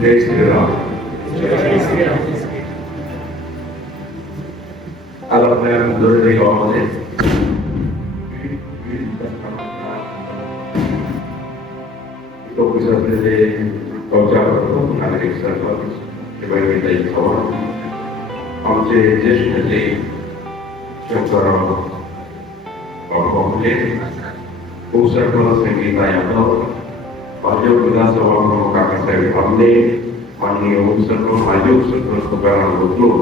जय श्रीराम आज आपल्या दुर्दैवी गावामध्ये ऑफिस असलेले गावच्या नागरिक सरपंच शिवाजीताई चव्हाण आमचे ज्येष्ठ नेते शंकरराव बाबुले उपसरपंच संगीता यादव भाजप विधानसभा प्रमुख काकासाहेब आमने माननीय उपसरपंच माजी उपसरपंच तुकाराम गोतनूर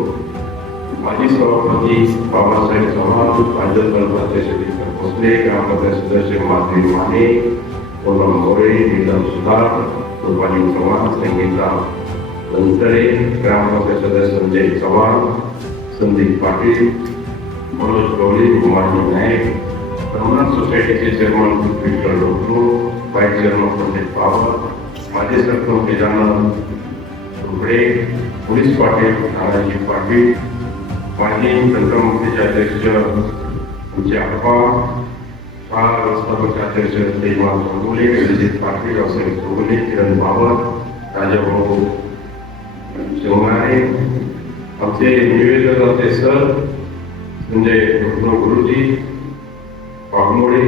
माजी सभापती बाबासाहेब चव्हाण भाजप गणपती शरीर भोसले ग्रामपंचायत सदस्य माधवी माने पूनम मोरे नीलम सुधार रुपाली चव्हाण संगीता नंतरे ग्रामपंचायत सदस्य संजय चव्हाण संदीप पाटील मनोज गवळी कुमारजी नाईक रमणाथ सोसायटीचे chairman Vitthal Dokru vice chairman Pandit Pawar माजी सरपंच पोलीस पाटील नानाजी पाटील माजी तंत्रमुक्तीचे अध्यक्ष आमचे आप्पा शाळा व्यवस्थापक अध्यक्ष तेजमान चौगुले अभिजित पाटील व्यावसायिक चौगुले किरण बाबत राजाभाऊ शिवनारे आमचे निवेदनाचे सर संजय भुजबळ प्रॉब्लेममुळे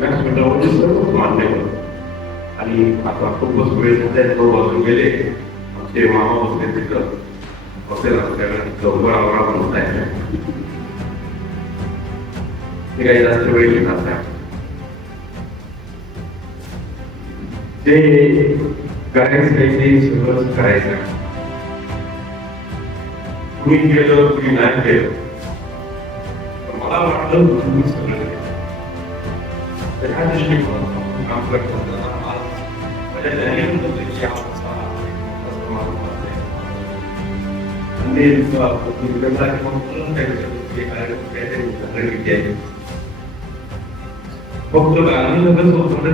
मॅक्स या स्वतःवर मान्य होतं आणि आता खूपच वेळ झालाय तो बसून गेले. आमचे मामा बसले तिथं बसेल ना त्यावेळेला आवरा म्हणत आहे ते काही जास्त वेळ घेणार नाही. ते करायचं काही ते सगळंच करायचं कुणी केलं कुणी नाही केलं. मला वाटलं तुम्ही सगळं केलं. तर ह्या दृष्टिकोनातून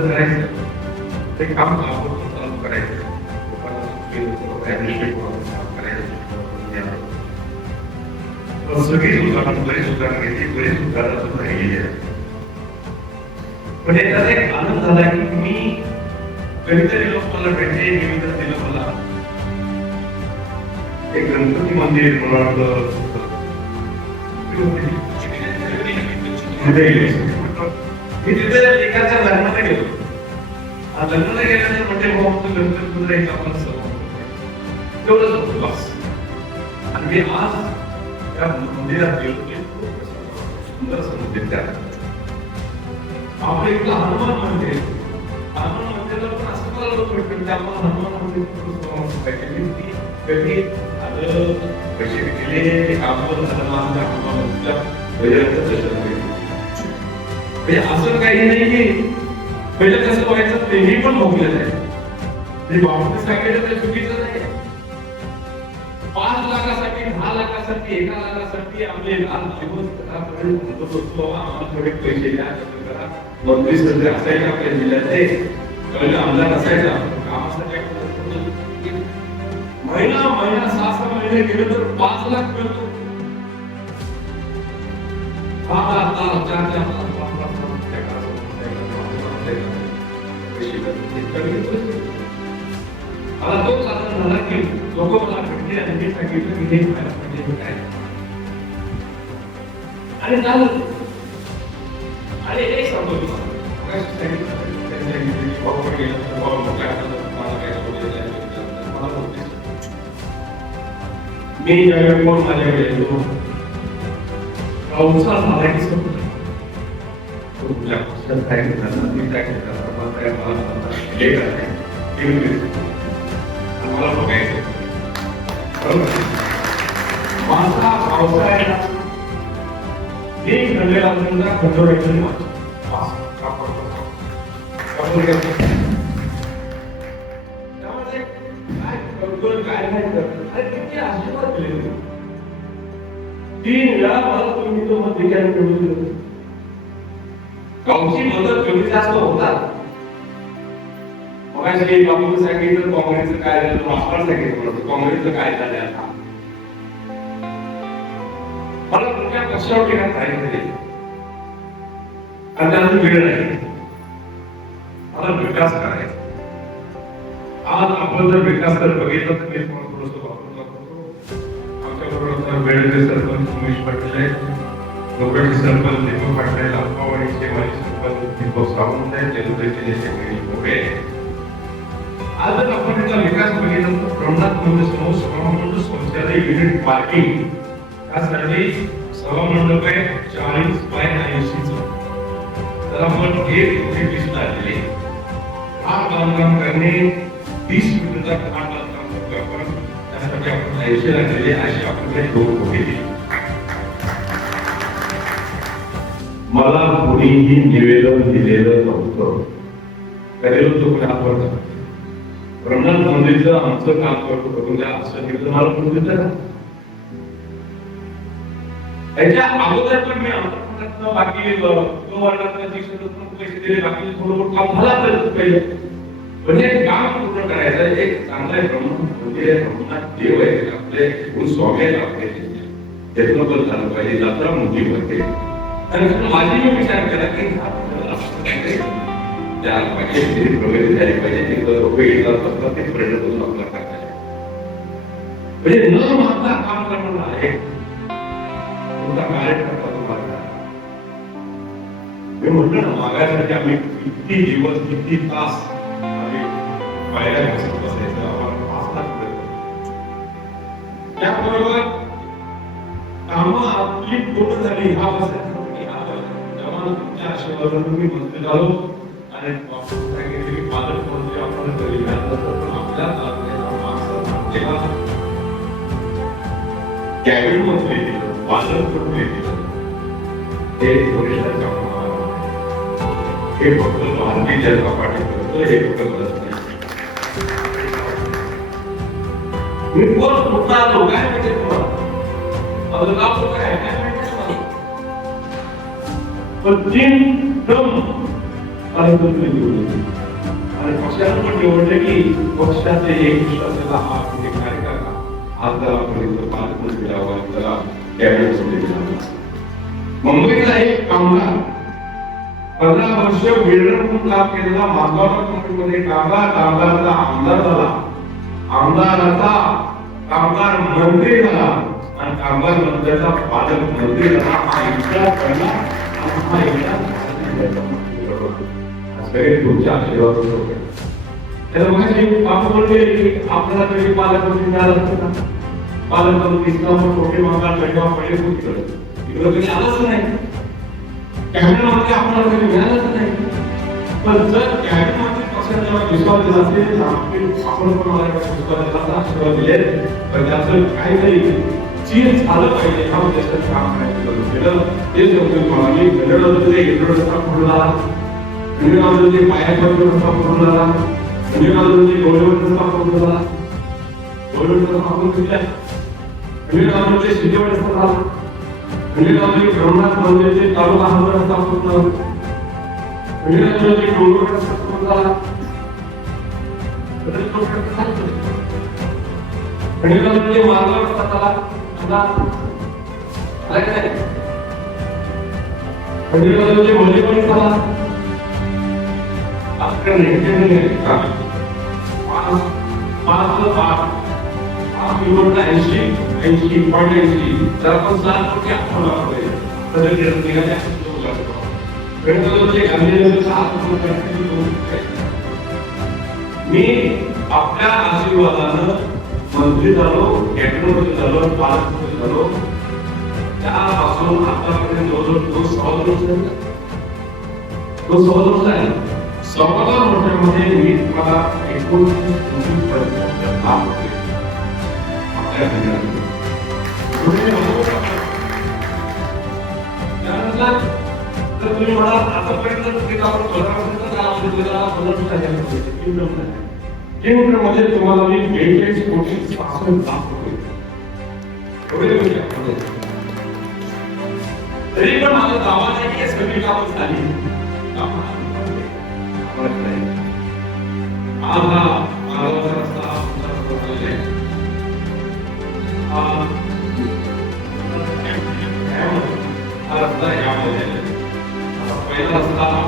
करायचं. ते काम आपण चालू करायचं. लोकांना सुखी काम करायचं तर सगळी सुधारणा बरीच सुधारणा घेतली बरीच सुधारणा सुद्धा केली आहे म्हणजे पण याच्यात एक आनंद झाला की मी कधीतरी लोक मला भेटले निवेदन दिलं मला. एक गणपती मंदिर मला वाटलं मी तिथे एकाच्या लग्नाला गेलो. लग्नाला गेल्यानंतर म्हणजे भाऊ गणपती मंदिर एक आपण सर्व तेवढंच होतं बस. आणि मी आज त्या मंदिरात गेलो. ते खूप सुंदर असं त्या आपलं हनुमान मंदिर हनुमान मंदिराला पण असं मला लोक भेटले की आपण हनुमान मंदिर खूप समोर कधी आलं पैसे दिले ते काम हनुमान मंदिरच्या गजाननचं दर्शन घेतलं म्हणजे असं काही नाही की पहिलं कसं व्हायचं तेही पण भोगलेलं आहे. ते बाबतीत सांगितलं ते चुकीचं नाही. पाच लाखासाठी दहा लाखासाठी एका लाखासाठी आपले लाल दिवस घरापर्यंत म्हणत होतो आम्हाला थोडे पैसे द्या. कसं करा असायचे आपल्या जिल्ह्याचे पहिले आमदार असायचा कामासाठी महिना महिना सहा सहा महिने गेले तर पाच लाख मिळतो मला तोच आनंद झाला की लोक मला भेटले आणि सांगितलं की हे व्हायला पाहिजे काय आणि झालं मी ज्यावेळी फोन माझ्याकडे येतो पावसा झाला की समजा काय करणार मी काय करणार मला काय मला हे काय हे मी मला बघायचं माझा पावसाळ्याला मी खंडेला मुलगा तीन वेळा परत तुम्ही तो मत ठिकाणी मिळवून दिलं गावची मदत कमी जास्त होतात मगाशी बाबूने सांगितलं काँग्रेसचं काय झालं मास्टर सांगितलं काँग्रेसचं काय झालं आता? मला तुमच्या पक्षावर टीका करायची आणि त्याला वेळ नाही. मला विकास करायचा आज आपण जर विकास जर बघितला तर मी थोडं थोडंसं वापरून आमच्याबरोबर सरपंच उमेश पाटील आहेत. गौरवचे सरपंच दीपक पाटील लांबावाडीचे माजी सरपंच दीपक सावंत आहेत. तेलुगुचे नेते गिरीश मोरे आज जर आपण एका विकास बघितला प्रमाणात म्हणजे समोर सभामंडळ शौचालय युनिट पार्किंग त्यासाठी सभामंडप आहे. चाळीस बाय ऐंशीचं. तर आपण एक कोटी वीस लागलेले. हा बांधकाम करणे वीस मीटरचा ऐंशी लागलेले अशी दोन कोटी मला कोणीही निवेदन दिलेलं नव्हतं. आपण. मंदिरचं आमचं काम करतो. बघून द्या असं निवेदन मला कोण दिलं त्याच्या अगोदर पण मी आमच्या बाकी तो वर्गातल्या पैसे दिले बाकी थोडं काम झाला पाहिजे म्हणजे काम पूर्ण करायचं एक चांगलं म्हणजे देव आहे आपले गुरु स्वामी आहेत आपले. त्यातनं झालं पाहिजे यात्रा मोठी भरते आणि माझी मी विचार केला की हा पाहिजे प्रगती झाली पाहिजे लोक येतात असतात ते करून म्हणजे न मागता काम करणं आहे. तुमचा कार्यकर्ता तुम्हाला मी म्हटलं ना मागायसाठी आम्ही किती दिवस किती तास पायऱ्या बसायचं पाच त्याबरोबर कामं आपली पूर्ण झाली हा बसायचा तुमच्या आशीर्वादाने मंत्री झालो आणि पालकमंत्री आपण जरी आपल्या कॅबिनेट मंत्री पालकमंत्री हे वरिष्ठांच्या हे फक्त भारतीय जनता पार्टी करतं हे फक्त मी कोण कुठला आलो काय माहिती तुम्हाला माझं नाव कुठं आहे काय माहिती तुम्हाला पण तीन टर्म पालकमंत्री निवडले आणि पक्षानं पण निवडले की पक्षाचे एक विश्वासाला हा म्हणजे कार्यकर्ता आज पालकमंत्री लावा त्याला कॅबिनेट मंत्री लावा मुंबईतला एक कामगार पंधरा वर्ष वेळेवर म्हणून काम केलेला माधवराव कंपनीमध्ये कामगार कामगारचा आमदार झाला आमदाराचा कामगार मंत्री झाला आणि कामगार मंत्र्याचा पालक मंत्री झाला हा इतका पहिला आणि हा इतका सगळे तुमच्या आशीर्वाद आपण म्हणले की आपल्याला तरी पालकमंत्री मिळाला असतं ना पालकमंत्री इस्लाम छोटे मागाल बेटवा खूप इकडं इकडं कधी नाही. कॅबिनेट आपल्याला कधी मिळालाच नाही. पण जर कॅबिनेट मंत्री पक्षाने दिला असेल आपण आपण पण मला विश्वास आशीर्वाद दिले पण त्याचं काहीतरी चेंज झालं पाहिजे हा उद्देशात काम करायचं केलं तेच उपयोग मला मी गडड पूर्ण झाला गडड ते पायाच्या रस्ता पूर्ण झाला गडड ते गोलवड रस्ता पूर्ण झाला गोलवड रस्ता आपण दिला गडड ते शिजेवड रस्ता झाला ब्रह्मनाथ मंदिरचे तालुका रस्ता पूर्ण झाला डोंगर रस्ता पूर्ण झाला गडड मार्ग रस्ता झाला झाला आहे का नाही? खंडेराजाचे भले पण झाला अकरा नेमके नाही का? पाच पाच पाच पाच किलोमीटर ऐंशी ऐंशी पॉईंट ऐंशी तर आपण सात कोटी आपण वापरले तर ते निघाल्या गणपतीचे गांधीनगर सात किलोमीटर मी आपल्या आशीर्वादानं मंत्री झालो कॅबिनेट झालो पालकमंत्री झालो त्यापासून आतापर्यंत जवळजवळ दोन सव्वा दोन वर्ष झाले. दोन सव्वा दोन वर्ष आहे सव्वा दोन वर्षामध्ये मी तुम्हाला एकोणतीस कोटी पर्यंत लाभ दिले. आपल्या घरात. त्यानंतर जर तुम्ही आतापर्यंत आपण म्हणजे तुम्हाला मी बेचाळीस कोटी पासून लाख रुपये एवढे तरी पण माझा दावा नाही की सगळी कामं झाली. आज हा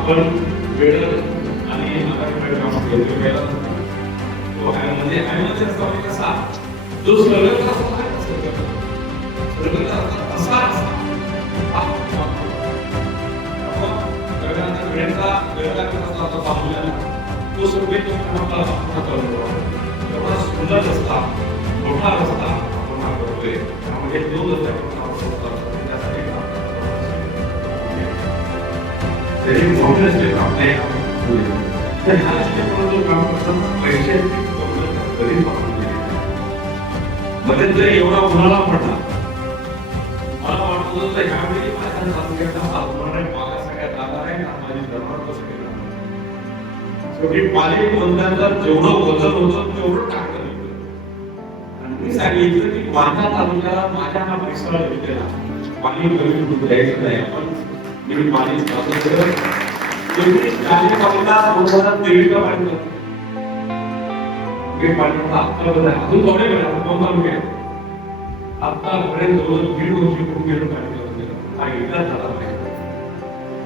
आपण वेळ आणि आता वेळ कामात घेतो. पहिला रस्ता तो आहे म्हणजे आहे म्हणजे असा म्हणजे कसा जो स्वर्गाचा असतो आहे ना स्वर्गाचा. स्वर्गाचा अर्थ असा असा हा, हा. आपण गगनाचा वेळेचा वेळेला कसा आता पाहूया ना, तो सर्वे तो आपला आपण करतो एवढा सुंदर रस्ता मोठा रस्ता आपण हा करतोय त्यामध्ये दोन रस्ते आपण आपण स्टेप आपले तर ह्या स्टेपवर जो काम पैसे मध्ये एवढा उन्हाळा पडला मला वाटत होतं तर ह्यावेळी माझ्या तालुक्याचा सगळ्यात आहे माझी शेवटी पालिक जेवढं वजन होतं तेवढं टाकलं आणि मी सांगितलं की माझ्या तालुक्याला माझ्या हा परिसराला पाणी कमी द्यायचं नाही आपण मी पाणी स्वातंत्र्य एवढी दोन हजार पाणी पाणी अजून थोडे वेळ दोन तालुके जवळ दीड वर्ष खूप पाणी एकदा झाला नाही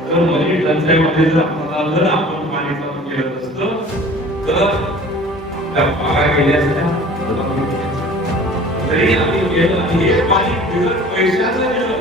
तर मनी टंचाईमध्ये जर आपल्याला जर आपण पाणी चालू केलं असतं तर आपल्या बागा गेल्या असत्या तरी आम्ही आणि हे पाणी बिगर पैशाचं गेलं.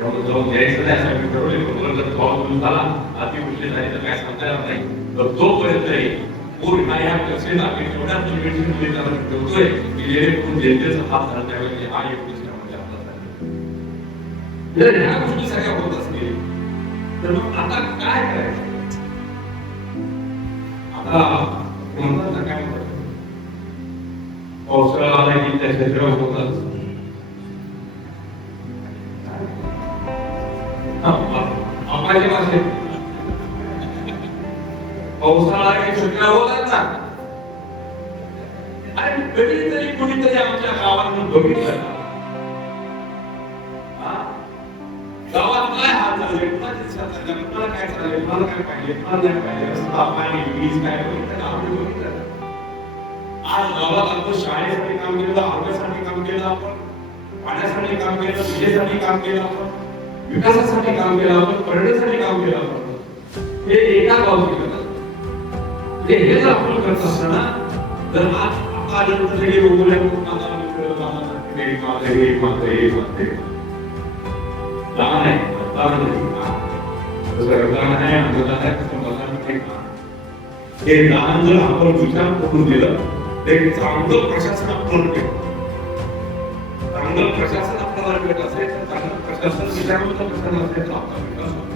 चालू जाऊन द्यायचं नाही असं आम्ही ठरवले. पण जर पाऊस सुरू झाला, अतिवृष्टी झाली तर काय सांगता येणार नाही. तर तोपर्यंतही पूर्ण या कसेला आम्ही एवढ्या लिमिटेशनमध्ये त्याला ठेवतोय की जेणेकरून जनतेचा हात धरता येईल हा एक दुसऱ्यामध्ये आपला जर ह्या गोष्टी सगळ्या होत असतील. तर मग आता काय करायचं? आता कोणता काय पावसाळा आला की त्या क्षेत्रावर होतात काय झाले कुणाला काय पाहिजे कुणाला नाही पाहिजे रस्ता पाणी वीज काय आपण बघितलं आज गावात आपण शाळेसाठी काम केलं आरोग्यासाठी काम केलं आपण पाण्यासाठी काम केलं विजेसाठी काम केलं आपण विकासासाठी काम केलं आपण पर्यटनासाठी काम केलं आपण हे एका गावात केलं ना. हे जर आपण करत असताना तर आज आल्यानंतर हे रोगल्या कुटुंबाला मित्र गावाला हे मागे हे मागे हे मागे लहान आहे लहान आहे आहे आंदोलन आहे हे लहान जर आपण विचार करून दिलं एक चांगलं प्रशासन आपण चांगलं प्रशासन आपल्याला भेटत असेल तर चांगलं प्रशासन विचारांचं प्रशासन असेल तर आपला विकास होतो.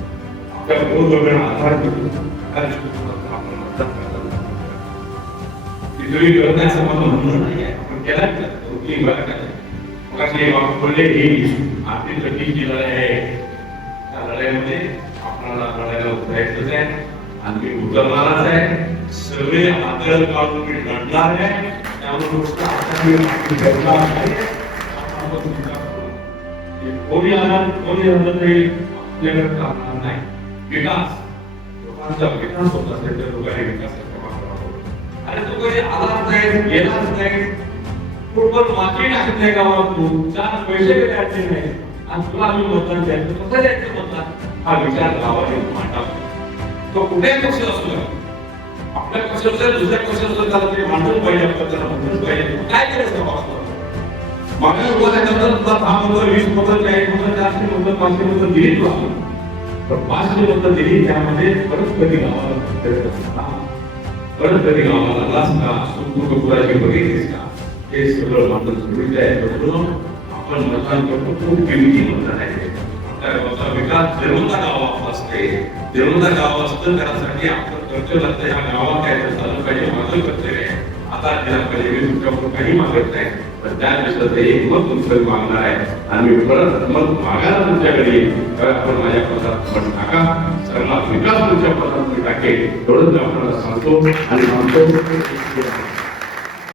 आपल्या वेगवेगळ्या आधार घेऊन आपण नाही मला म्हणणं नाही आहे आपण केला की आपली का मगाशी बोलले आर्थिक लढाई आहे. त्या लढाईमध्ये आपणाला लढायला उभारायचंच आहे. आणि मी उतरणारच आहे. सगळे आदर काढून मी लढणार आहे. त्यामुळे कोणी कोणी आपल्याकडे नाही. विकास. लोकांचा विकास होत असेल तर लोकांनी विकासाच्या मार्गावर कधी आलाच नाही गेलाच नाही. माती टाकत नाही गावात तू? चार पैसे द्यायचे नाही. आणि तुला आम्ही मतदान द्यायचं. कसं द्यायचं मतदान? हा विचार गावाने मांडावा तो कुठेही पक्ष असू आपल्या पक्षाचं दुसऱ्या पक्षाचं त्याला ते मांडून पाहिजे आपल्याला त्याला पाहिजे काय करायचं बाबा मागे तुला दहा वीस मतं चाळीस मतं चारशे मतं पाचशे दिली तुला. पण पाचशे मतं दिली त्यामध्ये परत कधी गावाला परत कधी गावाला आला असता सुखदुःख बघितलीस का? हे सगळं मात्र चुकीचं आहे आपण मतदान करतो खूप किमती मतदान आहे आपल्या गावाचा विकास जन्मता गाव असते जन्मता गाव असतं त्यासाठी आपलं कर्तव्य लागतं ह्या गावात काय झालं पाहिजे माझं कर्तव्य आहे आता दिला पाहिजे मी तुमच्याकडून काही मागत नाही पण त्या दिवसात एक मत तुमचं मागणार आहे आणि मी परत मत मागायला तुमच्याकडे येईल आपण माझ्या पदात मत टाका सगळा विकास तुमच्या पदात मी टाकेल. एवढंच मी आपल्याला सांगतो आणि सांगतो.